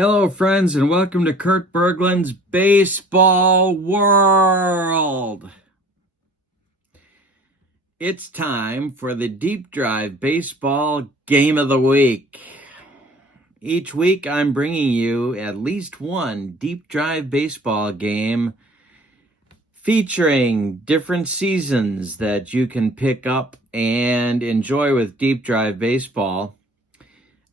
Hello, friends, and welcome to Kurt Berglund's Baseball World. It's time for the Deep Drive Baseball Game of the Week. Each week, I'm bringing you at least one Deep Drive Baseball game featuring different seasons that you can pick up and enjoy with Deep Drive Baseball.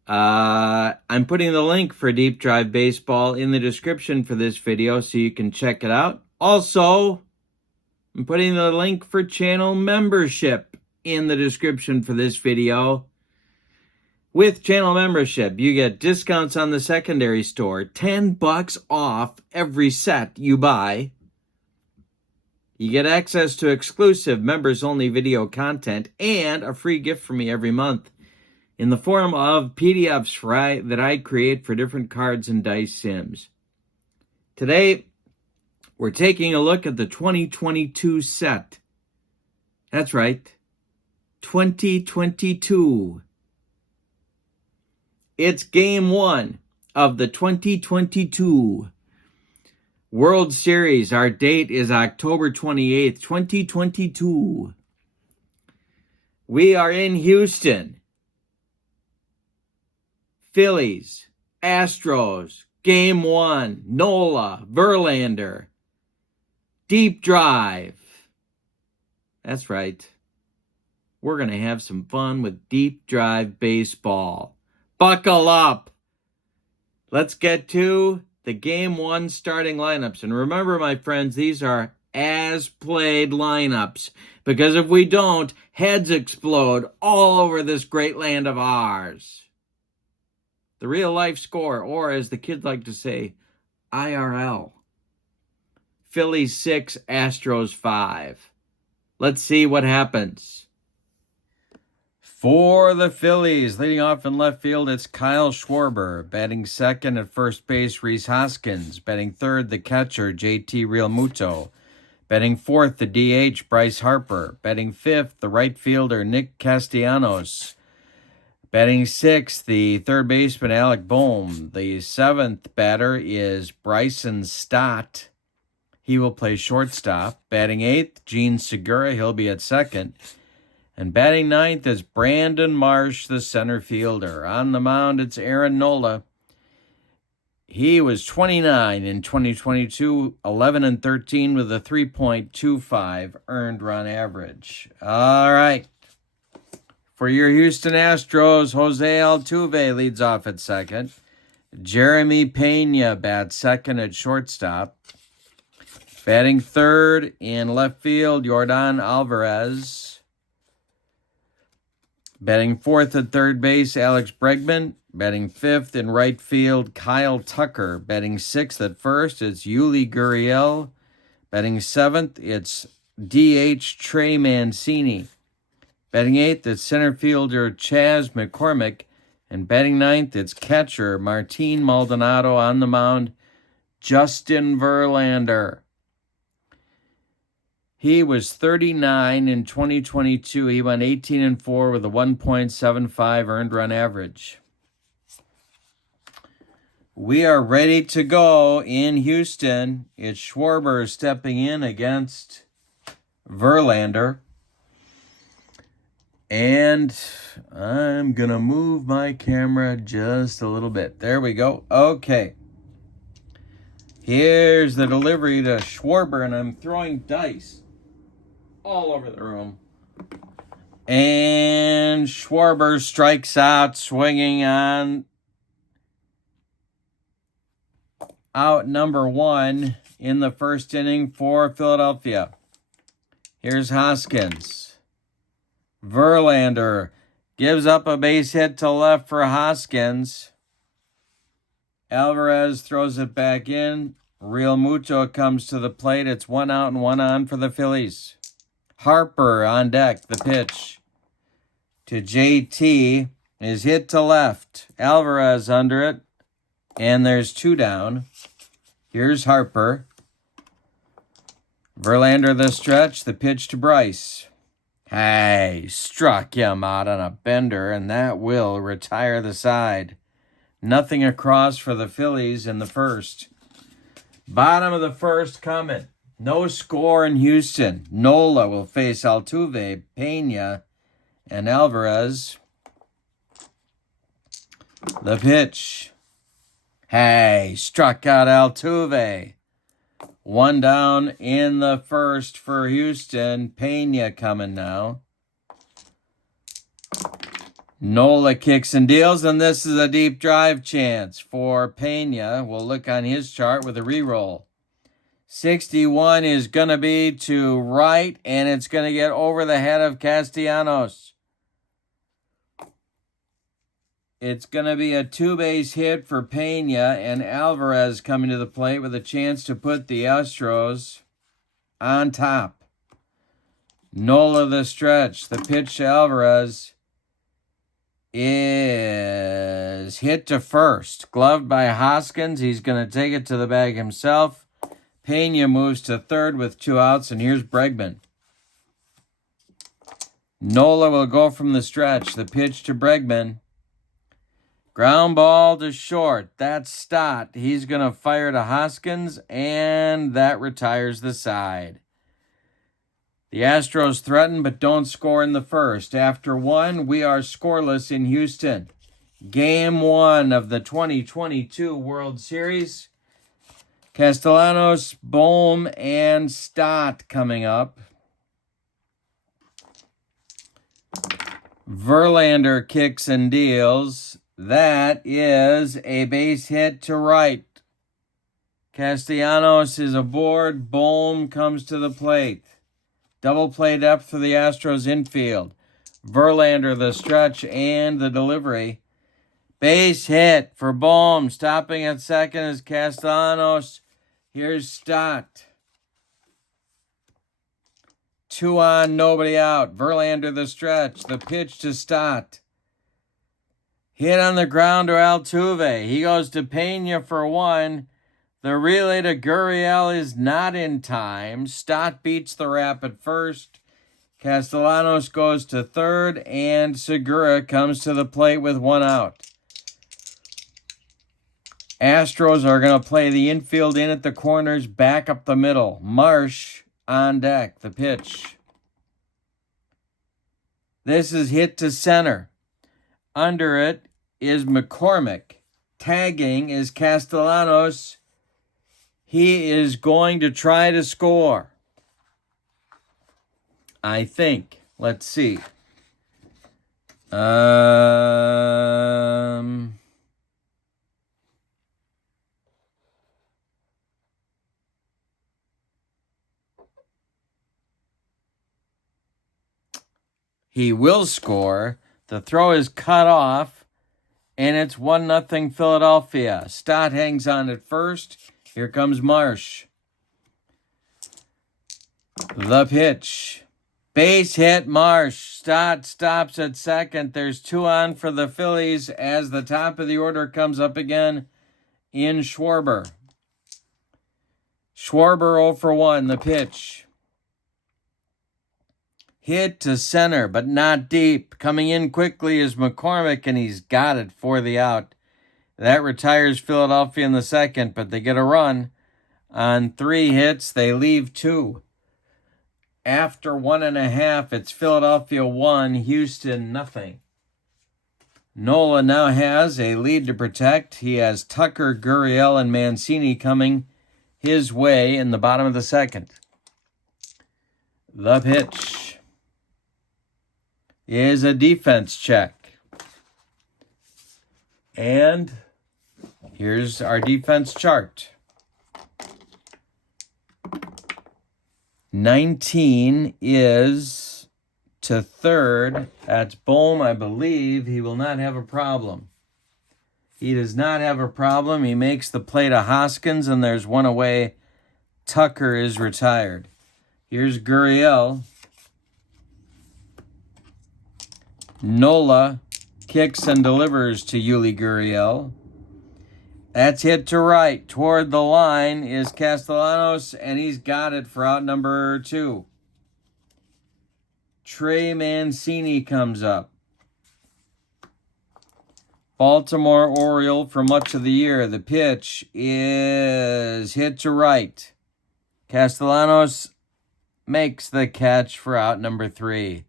I'm putting the link for Deep Drive Baseball in the description for this video so you can check it out. Also, I'm putting the link for channel membership in the description for this video. With channel membership, you get discounts on the secondary store, $10 off every set you buy. You get access to exclusive members-only video content and a free gift from me every month in the form of PDFs that I create for different cards and dice sims. Today, we're taking a look at the 2022 set. That's right, 2022. It's Game 1 of the 2022 World Series. Our date is October 28th, 2022. We are in Houston. Phillies, Astros, Game 1, Nola, Verlander, Deep Drive. That's right. We're going to have some fun with Deep Drive Baseball. Buckle up. Let's get to the Game 1 starting lineups. And remember, my friends, these are as-played lineups. Because if we don't, heads explode all over this great land of ours. The real-life score, or as the kids like to say, IRL. Phillies 6, Astros 5. Let's see what happens. For the Phillies, leading off in left field, it's Kyle Schwarber. Batting second at first base, Rhys Hoskins. Batting third, the catcher, JT Realmuto. Batting fourth, the DH, Bryce Harper. Batting fifth, the right fielder, Nick Castellanos. Batting sixth, the third baseman, Alec Bohm. The seventh batter is Bryson Stott. He will play shortstop. Batting eighth, Gene Segura. He'll be at second. And batting ninth is Brandon Marsh, the center fielder. On the mound, it's Aaron Nola. He was 29 in 2022, 11-13 with a 3.25 earned run average. All right. For your Houston Astros, Jose Altuve leads off at second. Jeremy Pena bats second at shortstop. Batting third in left field, Yordan Alvarez. Batting fourth at third base, Alex Bregman. Batting fifth in right field, Kyle Tucker. Batting sixth at first, it's Yuli Gurriel. Batting seventh, it's DH Trey Mancini. Batting eighth, it's center fielder Chas McCormick. And batting ninth, it's catcher Martin Maldonado. On the mound, Justin Verlander. He was 39 in 2022. He went 18-4 with a 1.75 earned run average. We are ready to go in Houston. It's Schwarber stepping in against Verlander. And I'm going to move my camera just a little bit. There we go. Okay. Here's the delivery to Schwarber, and I'm throwing dice all over the room. And Schwarber strikes out, swinging on out number one in the first inning for Philadelphia. Here's Hoskins. Verlander gives up a base hit to left for Hoskins. Alvarez throws it back in. Realmuto comes to the plate. It's 1 out and 1 on for the Phillies. Harper on deck. The pitch to JT is hit to left. Alvarez under it. And there's 2 down. Here's Harper. Verlander the stretch. The pitch to Bryce. Hey, struck him out on a bender, and that will retire the side. Nothing across for the Phillies in the first. Bottom of the first coming. No score in Houston. Nola will face Altuve, Pena, and Alvarez. The pitch. Hey, struck out Altuve. One down in the first for Houston. Pena coming now. Nola kicks and deals, and this is a deep drive chance for Pena. We'll look on his chart with a reroll. 61 is going to be to right, and it's going to get over the head of Castellanos. It's going to be a two-base hit for Pena, and Alvarez coming to the plate with a chance to put the Astros on top. Nola the stretch. The pitch to Alvarez is hit to first. Gloved by Hoskins. He's going to take it to the bag himself. Pena moves to third with 2 outs, and here's Bregman. Nola will go from the stretch. The pitch to Bregman. Ground ball to short. That's Stott. He's going to fire to Hoskins, and that retires the side. The Astros threaten but don't score in the first. After 1, we are scoreless in Houston. Game 1 of the 2022 World Series. Castellanos, Bohm, and Stott coming up. Verlander kicks and deals. That is a base hit to right. Castellanos is aboard. Bohm comes to the plate. Double play depth for the Astros infield. Verlander the stretch and the delivery. Base hit for Bohm. Stopping at second is Castellanos. Here's Stott. 2 on, nobody out. Verlander the stretch. The pitch to Stott. Hit on the ground to Altuve. He goes to Pena for 1. The relay to Gurriel is not in time. Stott beats the rap at first. Castellanos goes to third, and Segura comes to the plate with 1 out. Astros are going to play the infield in at the corners, back up the middle. Marsh on deck. The pitch. This is hit to center. Under it is McCormick. Tagging is Castellanos. He is going to try to score. I think. Let's see. He will score. The throw is cut off, and it's 1-0 Philadelphia. Stott hangs on at first. Here comes Marsh. The pitch. Base hit, Marsh. Stott stops at second. There's 2 on for the Phillies as the top of the order comes up again in Schwarber. Schwarber 0 for 1. The pitch. Hit to center, but not deep. Coming in quickly is McCormick, and he's got it for the out. That retires Philadelphia in the second, but they get a run. On 3 hits, they leave 2. After 1.5, it's Philadelphia 1, Houston 0. Nola now has a lead to protect. He has Tucker, Gurriel, and Mancini coming his way in the bottom of the second. The pitch is a defense check. And here's our defense chart. 19 is to third. That's Bohm, I believe. He will not have a problem. He does not have a problem. He makes the play to Hoskins, and there's 1 away. Tucker is retired. Here's Gurriel. Nola kicks and delivers to Yuli Gurriel. That's hit to right. Toward the line is Castellanos, and he's got it for out number 2. Trey Mancini comes up. Baltimore Oriole for much of the year. The pitch is hit to right. Castellanos makes the catch for out number 3.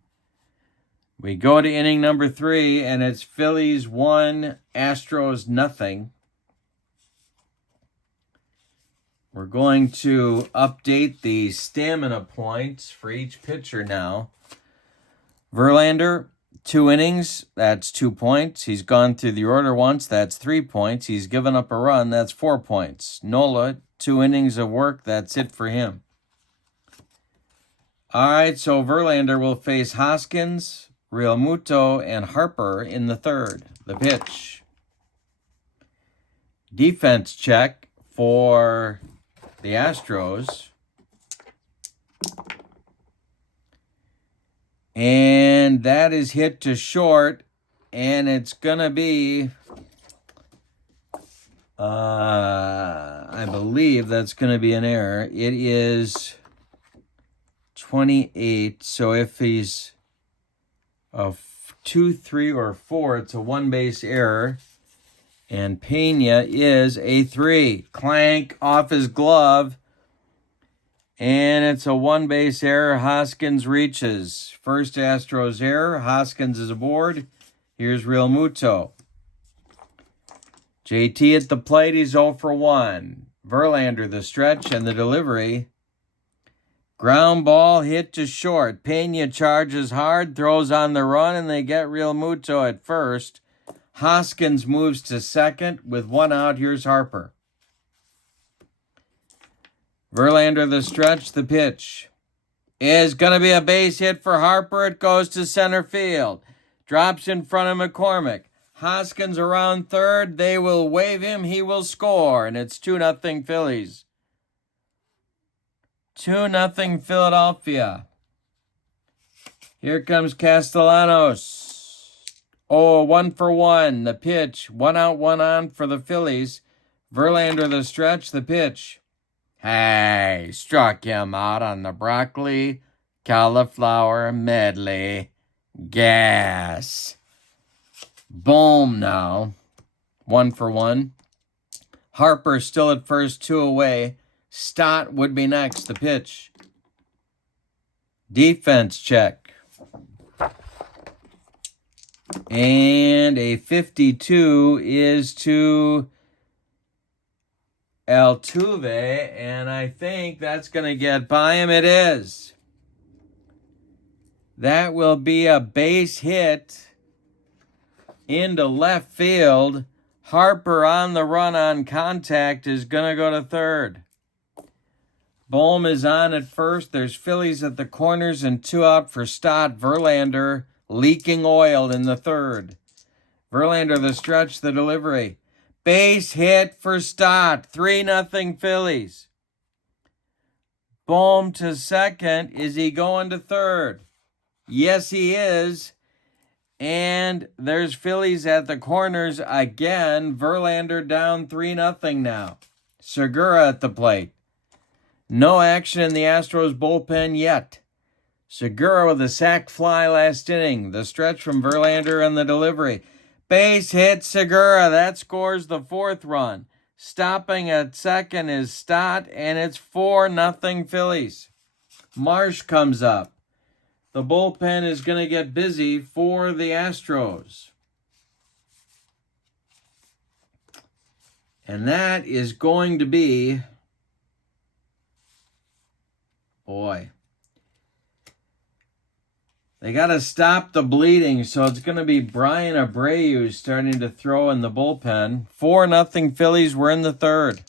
We go to inning number 3, and it's Phillies 1, Astros nothing. We're going to update the stamina points for each pitcher now. Verlander, 2 innings, that's 2 points. He's gone through the order once, that's 3 points. He's given up a run, that's 4 points. Nola, 2 innings of work, that's it for him. All right, so Verlander will face Hoskins, Realmuto, and Harper in the third. The pitch. Defense check for the Astros. And that is hit to short, and it's going to be, I believe that's going to be an error. It is 28, so if he's a 2, 3, or 4, it's a 1-base error. And Pena is a 3. Clank off his glove. And it's a 1-base error. Hoskins reaches. First Astros error. Hoskins is aboard. Here's Realmuto. JT at the plate. He's 0 for 1. Verlander the stretch and the delivery. Ground ball hit to short. Pena charges hard, throws on the run, and they get Realmuto at first. Hoskins moves to second with 1 out. Here's Harper. Verlander the stretch, the pitch. Is going to be a base hit for Harper. It goes to center field. Drops in front of McCormick. Hoskins around third. They will wave him. He will score. And it's 2-0 Phillies. 2-0 Philadelphia. Here comes Castellanos. Oh, 1 for 1. The pitch. 1 out, 1 on for the Phillies. Verlander the stretch, the pitch. Hey, struck him out on the broccoli cauliflower medley. Gas. Boom now. 1 for 1. Harper still at first, 2 away. Stott would be next. The pitch. Defense check. And a 52 is to Altuve, and I think that's going to get by him. It is. That will be a base hit into left field. Harper on the run on contact is going to go to third. Bohm is on at first. There's Phillies at the corners and 2 out for Stott. Verlander leaking oil in the third. Verlander the stretch, the delivery. Base hit for Stott. 3-0 Phillies. Bohm to second. Is he going to third? Yes, he is. And there's Phillies at the corners again. Verlander down 3-0 now. Segura at the plate. No action in the Astros bullpen yet. Segura with a sac fly last inning. The stretch from Verlander and the delivery. Base hit Segura. That scores the 4th run. Stopping at second is Stott, and it's 4-0 Phillies. Marsh comes up. The bullpen is going to get busy for the Astros. And that is going to be... Boy. They got to stop the bleeding, so it's going to be Brian Abreu starting to throw in the bullpen. 4-0 Phillies. We're in the third.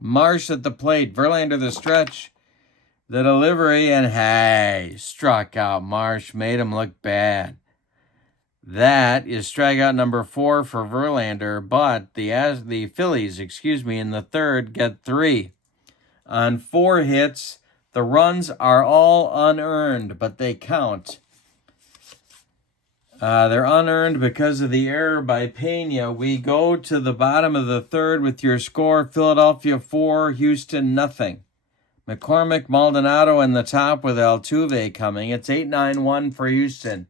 Marsh at the plate. Verlander the stretch. The delivery, and hey, struck out Marsh. Made him look bad. That is strikeout number 4 for Verlander, but the Phillies, in the third get 3. On 4 hits, the runs are all unearned, but they count. They're unearned because of the error by Pena. We go to the bottom of the third with your score. Philadelphia 4, Houston nothing. McCormick, Maldonado in the top with Altuve coming. It's 8-9-1 for Houston.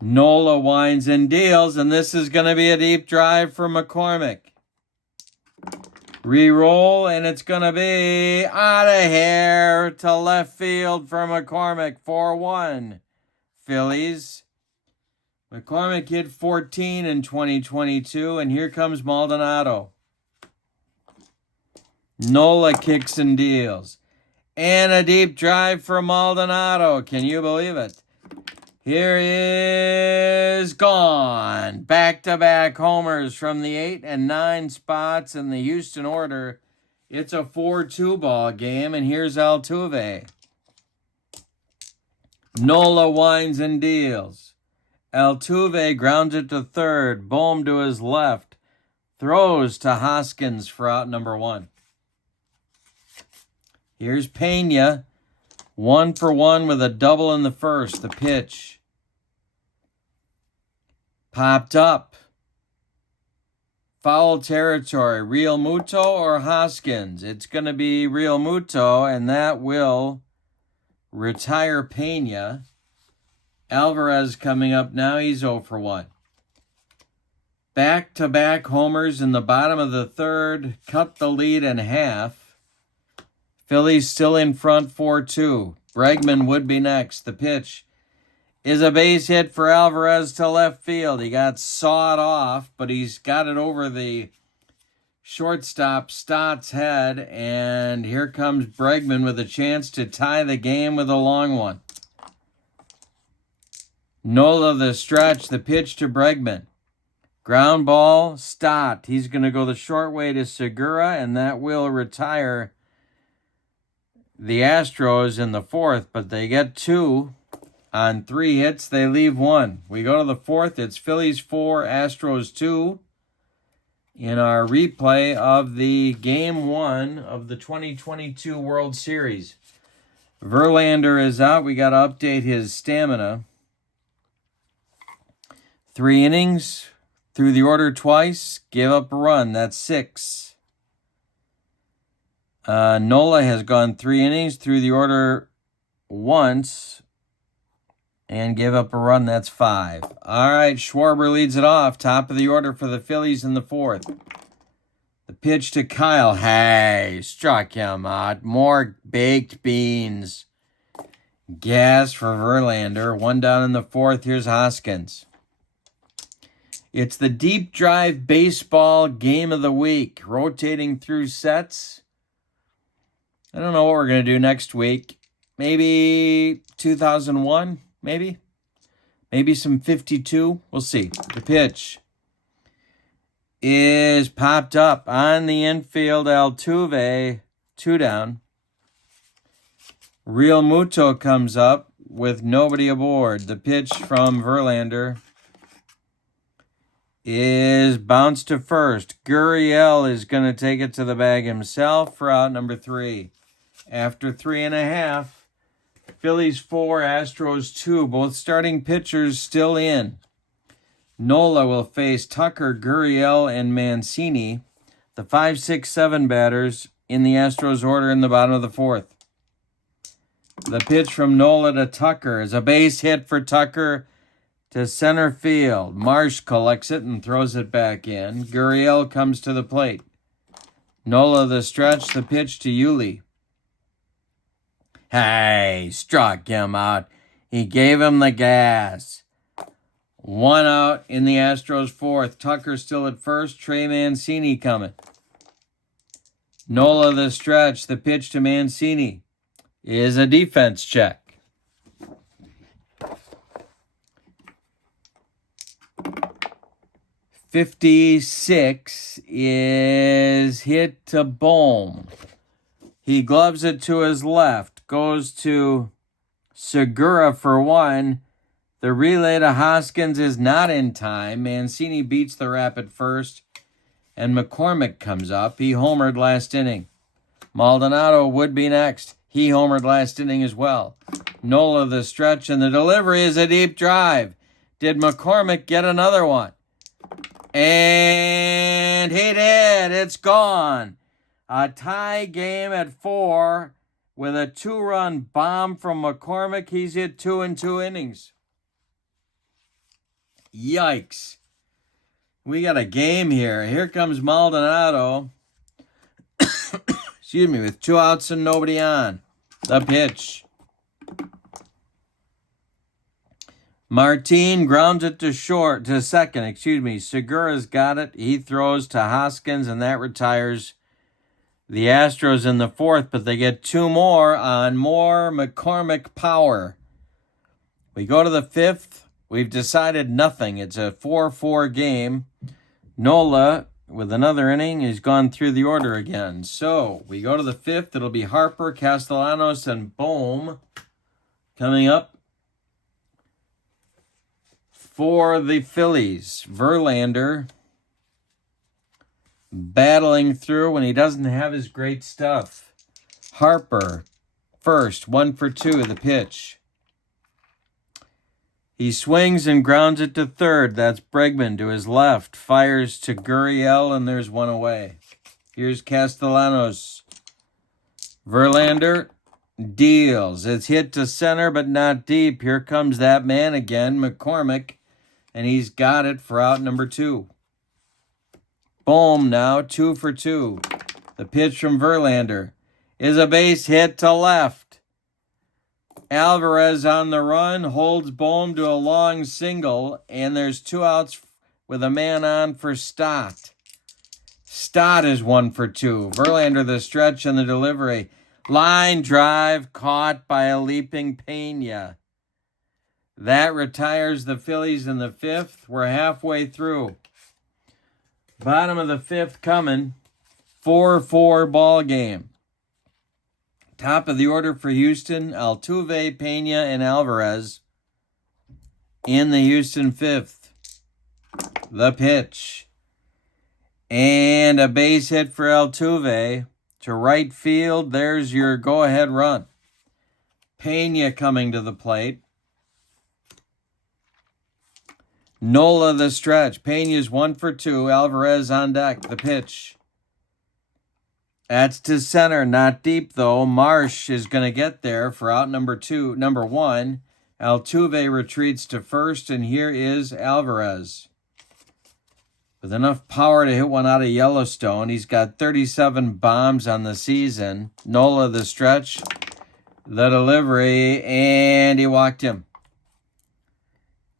Nola winds and deals, and this is going to be a deep drive for McCormick. Re-roll, and it's going to be out of here to left field for McCormick. 4-1. Phillies. McCormick hit 14 in 2022, and here comes Maldonado. Nola kicks and deals. And a deep drive for Maldonado. Can you believe it? Here is gone. Back-to-back homers from the 8 and 9 spots in the Houston order. It's a 4-2 ball game, and here's Altuve. Nola winds and deals. Altuve grounds it to third. Bohm to his left. Throws to Hoskins for out number 1. Here's Pena. 1-for-1 with a double in the first. The pitch. Popped up. Foul territory. Real Muto or Hoskins? It's going to be Real Muto, and that will retire Pena. Alvarez coming up now. He's 0-for-1. Back-to-back homers in the bottom of the third. Cut the lead in half. Phillies still in front 4-2. Bregman would be next. The pitch is a base hit for Alvarez to left field. He got sawed off, but he's got it over the shortstop Stott's head, and here comes Bregman with a chance to tie the game with a long one. Nola the stretch, the pitch to Bregman. Ground ball, Stott. He's going to go the short way to Segura, and that will retire the Astros in the fourth, but they get 2. On 3 hits, they leave 1. We go to the fourth. It's Phillies 4, Astros 2. In our replay of the Game 1 of the 2022 World Series. Verlander is out. We got to update his stamina. 3 innings, through the order twice, gave up a run. That's 6. Nola has gone 3 innings, through the order once, and gave up a run. That's 5. All right, Schwarber leads it off. Top of the order for the Phillies in the fourth. The pitch to Kyle. Hey, struck him out. More baked beans. Gas for Verlander. 1 down in the fourth. Here's Hoskins. It's the deep drive baseball game of the week. Rotating through sets. I don't know what we're going to do next week. Maybe 2001, maybe? Maybe some 52. We'll see. The pitch is popped up on the infield. Altuve, 2 down. Real Muto comes up with nobody aboard. The pitch from Verlander is bounced to first. Gurriel is going to take it to the bag himself for out number 3. After 3.5, Phillies 4, Astros 2. Both starting pitchers still in. Nola will face Tucker, Gurriel, and Mancini. The 5, 6, 7 batters in the Astros order in the bottom of the fourth. The pitch from Nola to Tucker is a base hit for Tucker to center field. Marsh collects it and throws it back in. Gurriel comes to the plate. Nola the stretch, the pitch to Yuli. Hey, struck him out. He gave him the gas. 1 out in the Astros fourth. Tucker still at first. Trey Mancini coming. Nola the stretch, the pitch to Mancini is a defense check. .56 is hit to Bohm. He gloves it to his left. Goes to Segura for 1. The relay to Hoskins is not in time. Mancini beats the rapid first. And McCormick comes up. He homered last inning. Maldonado would be next. He homered last inning as well. Nola the stretch, and the delivery is a deep drive. Did McCormick get another one? And he did. It's gone. A tie game at 4 with a 2-run bomb from McCormick. He's hit 2 in 2 innings. Yikes. We got a game here. Here comes Maldonado. Excuse me, with 2 outs and nobody on. The pitch. Martin grounds it to second. Segura's got it. He throws to Hoskins, and that retires the Astros in the 4th, but they get 2 more on more McCormick power. We go to the 5th. We've decided nothing. It's a 4-4 game. Nola, with another inning, has gone through the order again. So we go to the 5th. It'll be Harper, Castellanos, and Bohm coming up for the Phillies. Verlander battling through when he doesn't have his great stuff. Harper, first, 1 for 2, the pitch. He swings and grounds it to third. That's Bregman to his left. Fires to Gurriel, and there's 1 away. Here's Castellanos. Verlander deals. It's hit to center, but not deep. Here comes that man again, McCormick, and he's got it for out number 2. Bohm now, 2 for 2. The pitch from Verlander is a base hit to left. Alvarez on the run, holds Bohm to a long single, and there's 2 outs with a man on for Stott. Stott is 1 for 2. Verlander the stretch and the delivery. Line drive caught by a leaping Pena. That retires the Phillies in the 5th. We're halfway through. Bottom of the 5th coming. 4-4 ball game. Top of the order for Houston, Altuve, Pena, and Alvarez in the Houston 5th. The pitch. And a base hit for Altuve to right field. There's your go-ahead run. Pena coming to the plate. Nola the stretch. Pena's 1 for 2. Alvarez on deck. The pitch. That's to center. Not deep, though. Marsh is going to get there for out number 1. Altuve retreats to first, and here is Alvarez. With enough power to hit one out of Yellowstone. He's got 37 bombs on the season. Nola the stretch. The delivery, and he walked him.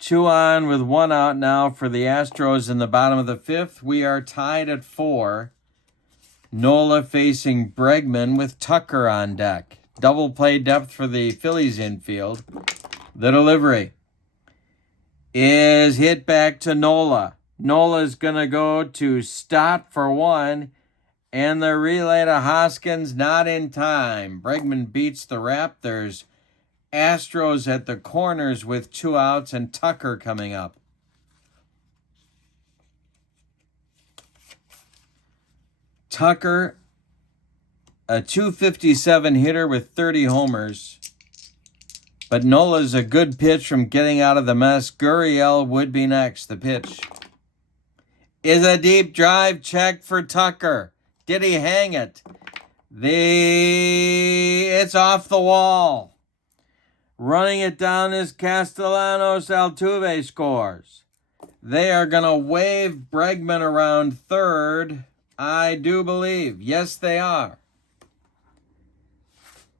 2 on with 1 out now for the Astros in the bottom of the 5th. We are tied at 4. Nola facing Bregman with Tucker on deck. Double play depth for the Phillies infield. The delivery is hit back to Nola. Nola's going to go to Stott for 1. And the relay to Hoskins not in time. Bregman beats the wrap. There's Astros at the corners with 2 outs and Tucker coming up. Tucker, a .257 hitter with 30 homers. But Nola's a good pitch from getting out of the mess. Gurriel would be next. The pitch is a deep drive check for Tucker. Did he hang it? It's off the wall. Running it down is Castellanos. Altuve scores. They are going to wave Bregman around third. I do believe. Yes, they are.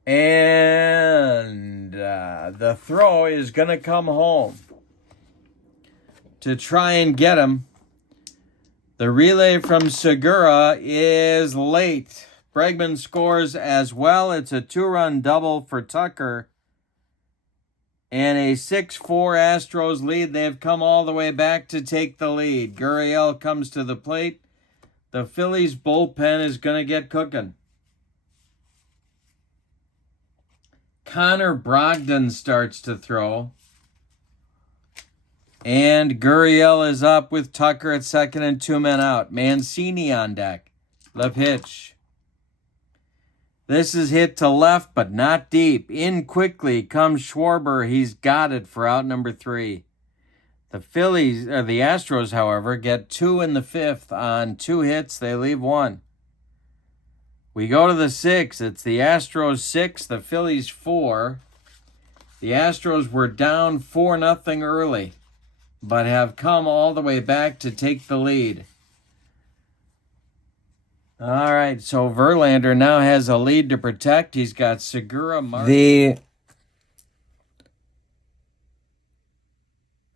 And the throw is going to come home to try and get him. The relay from Segura is late. Bregman scores as well. It's a 2-run double for Tucker. And a 6-4 Astros lead. They've come all the way back to take the lead. Gurriel comes to the plate. The Phillies bullpen is going to get cooking. Connor Brogdon starts to throw. And Gurriel is up with Tucker at second and 2 men out. Mancini on deck. The pitch. This is hit to left, but not deep. In quickly comes Schwarber. He's got it for out number 3. The Astros, however, get 2 in the 5th on 2 hits. They leave 1. We go to the 6th. It's the Astros 6, the Phillies 4. The Astros were down 4-0 early. but have come all the way back to take the lead. All right, so Verlander now has a lead to protect. He's got Segura. The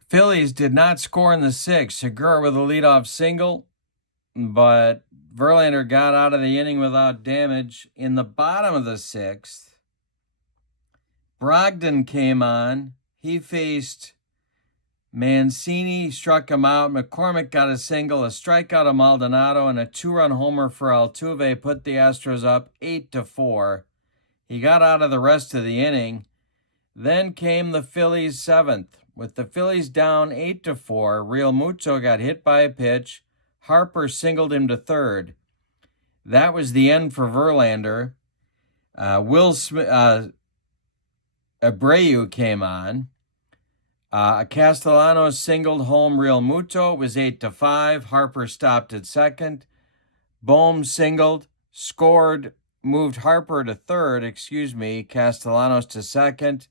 Phillies did not score in the sixth. Segura with a leadoff single, but Verlander got out of the inning without damage. In the bottom of the sixth, Brogdon came on. He faced Mancini, struck him out. McCormick got a single, a strikeout of Maldonado, and a two-run homer for Altuve put the Astros up 8-4. He got out of the rest of the inning. Then came the Phillies' seventh. With the Phillies down 8-4, Real Muto got hit by a pitch. Harper singled him to third. That was the end for Verlander. Abreu came on. Castellanos singled home Real Muto. It was 8-5. Harper stopped at second. Bohm singled, scored, moved Harper to third, Castellanos to second.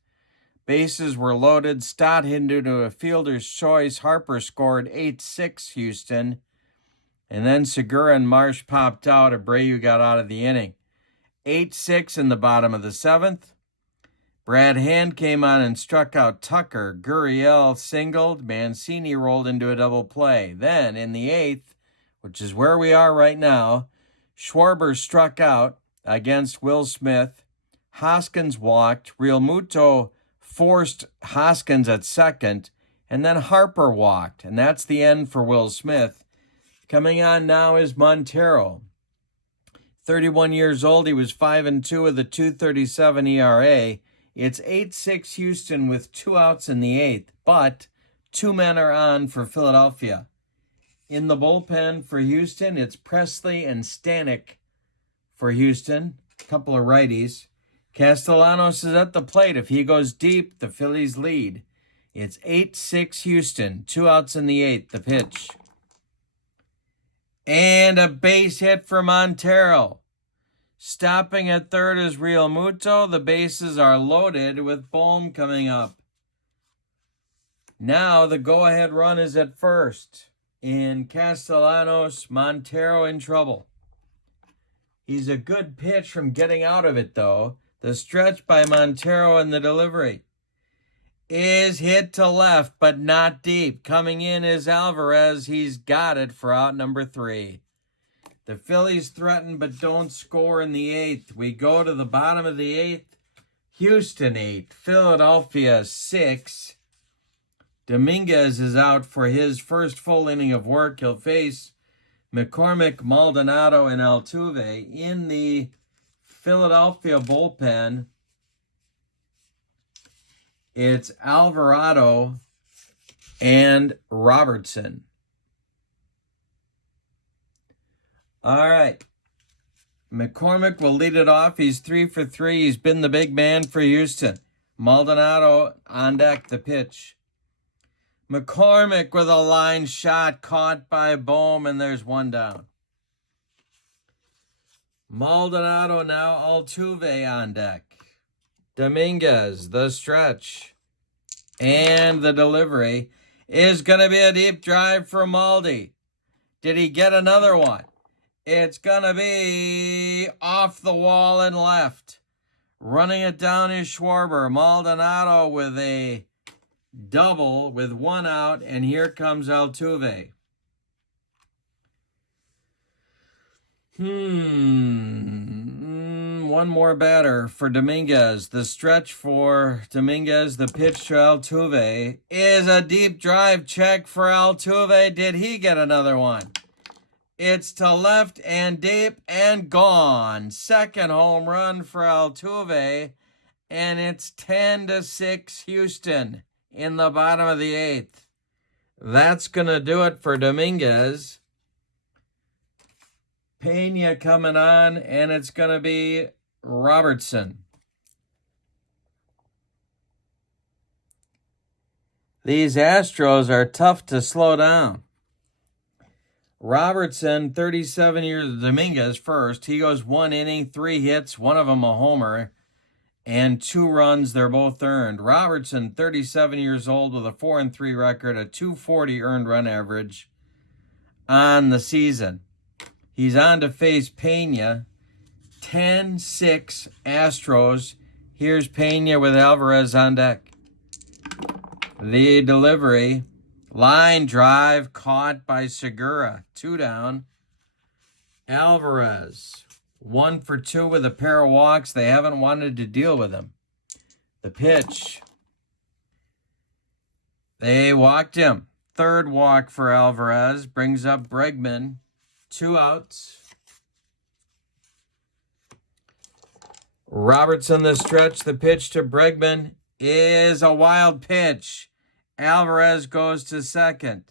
Bases were loaded. Stott hit into a fielder's choice. Harper scored 8-6 Houston. And then Segura and Marsh popped out. Abreu got out of the inning. 8-6 in the bottom of the seventh. Brad Hand came on and struck out Tucker. Gurriel singled. Mancini rolled into a double play. Then in the eighth, which is where we are right now, Schwarber struck out against Will Smith. Hoskins walked. Real Muto forced Hoskins at second, and then Harper walked. And that's the end for Will Smith. Coming on now is Montero. 31 years old. He was 5-2 with a 2.37 ERA. It's 8-6 Houston with 2 outs in the eighth, but 2 men are on for Philadelphia. In the bullpen for Houston, it's Presley and Stanek for Houston, a couple of righties. Castellanos is at the plate. If he goes deep, the Phillies lead. It's 8-6 Houston, 2 outs in the eighth, the pitch. And a base hit for Montero. Stopping at third is Real Muto. The bases are loaded with Bohm coming up. Now the go-ahead run is at first. In Castellanos, Montero in trouble. He's a good pitch from getting out of it, though. The stretch by Montero and the delivery is hit to left, but not deep. Coming in is Alvarez. He's got it for out number 3. The Phillies threaten but don't score in the eighth. We go to the bottom of the eighth. Houston 8, Philadelphia 6. Dominguez is out for his first full inning of work. He'll face McCormick, Maldonado, and Altuve. In the Philadelphia bullpen, it's Alvarado and Robertson. All right. McCormick will lead it off. He's 3 for 3. He's been the big man for Houston. Maldonado on deck, the pitch. McCormick with a line shot caught by Bohm, and there's 1 down. Maldonado now, Altuve on deck. Dominguez, the stretch. And the delivery is going to be a deep drive for Maldi. Did he get another one? It's going to be off the wall and left. Running it down is Schwarber. Maldonado with a double with 1 out, and here comes Altuve. One more batter for Dominguez. The stretch for Dominguez, the pitch to Altuve is a deep drive check for Altuve. Did he get another one? It's to left and deep and gone. Second home run for Altuve, and it's 10-6 Houston in the bottom of the eighth. That's going to do it for Dominguez. Pena coming on, and it's going to be Robertson. These Astros are tough to slow down. Robertson, 37 years, Dominguez first. He goes 1 inning, 3 hits, one of them a homer. and 2 runs. They're both earned. Robertson, 37 years old with a 4-3 record, a 240 earned run average on the season. He's on to face Pena. 10-6 Astros. Here's Pena with Alvarez on deck. The delivery. Line drive caught by Segura. 2 down. Alvarez. 1 for 2 with a pair of walks. They haven't wanted to deal with him. The pitch. They walked him. 3rd walk for Alvarez. Brings up Bregman. 2 outs. Robertson the stretch. The pitch to Bregman is a wild pitch. Alvarez goes to second.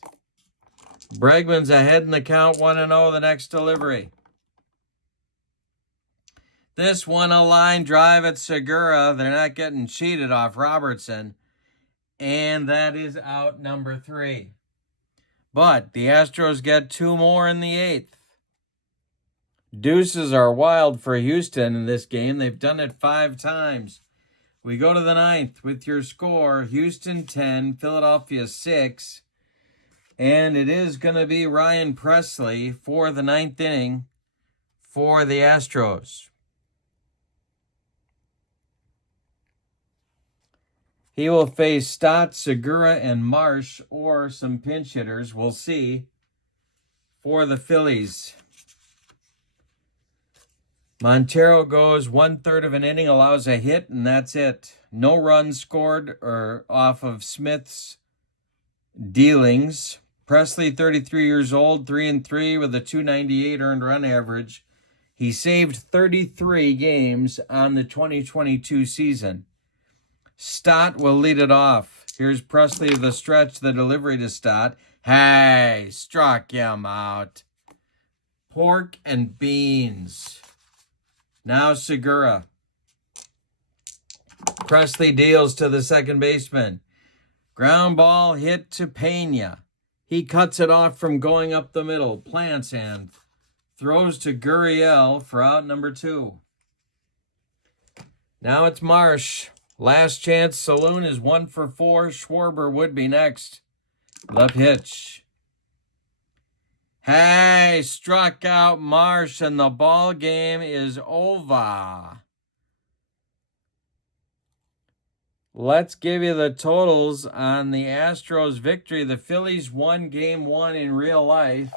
Bregman's ahead in the count, 1-0 the next delivery. This one a line drive at Segura. They're not getting cheated off Robertson. And that is out number 3. But the Astros get 2 more in the 8th. Deuces are wild for Houston in this game. They've done it 5 times. We go to the 9th with your score. Houston 10, Philadelphia 6. And it is going to be Ryan Presley for the 9th inning for the Astros. He will face Stott, Segura, and Marsh, or some pinch hitters. We'll see. For the Phillies. Montero goes 1/3 of an inning, allows a hit, and that's it. No runs scored or off of Smith's dealings. Presley, 33 years old, 3-3 with a 298 earned run average. He saved 33 games on the 2022 season. Stott will lead it off. Here's Presley, the stretch, the delivery to Stott. Hey, struck him out. Pork and beans. Now Segura. Presley deals to the second baseman. Ground ball hit to Pena. He cuts it off from going up the middle. Plants and throws to Gurriel for out number 2. Now it's Marsh. Last chance saloon is 1 for 4. Schwarber would be next. The pitch. Hey, struck out Marsh, and the ball game is over. Let's give you the totals on the Astros victory. The Phillies won Game 1 in real life,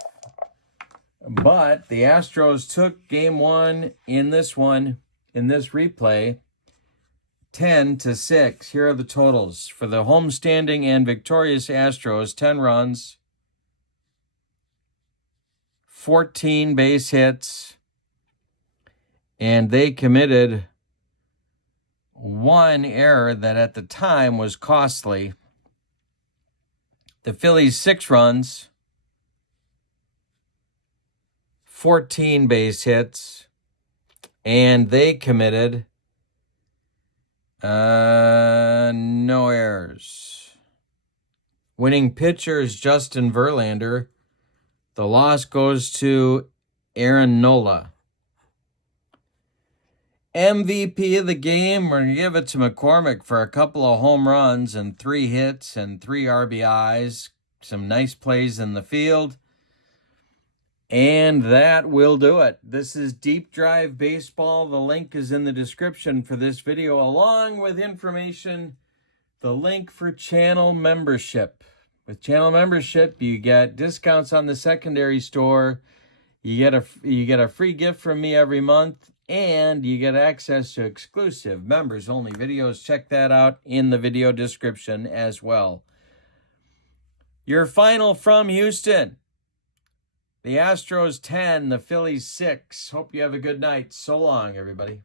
but the Astros took Game 1 in this replay, 10-6. Here are the totals. For the homestanding and victorious Astros, 10 runs, 14 base hits, and they committed 1 error that at the time was costly. The Phillies, 6 runs, 14 base hits, and they committed no errors. Winning pitcher is Justin Verlander. The loss goes to Aaron Nola. MVP of the game, we're going to give it to McCormick for a couple of home runs and 3 hits and 3 RBIs. Some nice plays in the field. And that will do it. This is Deep Drive Baseball. The link is in the description for this video, along with information, the link for channel membership. With channel membership, you get discounts on the secondary store. You get a free gift from me every month, and you get access to exclusive members-only videos. Check that out in the video description as well. Your final from Houston. The Astros 10, the Phillies 6. Hope you have a good night. So long, everybody.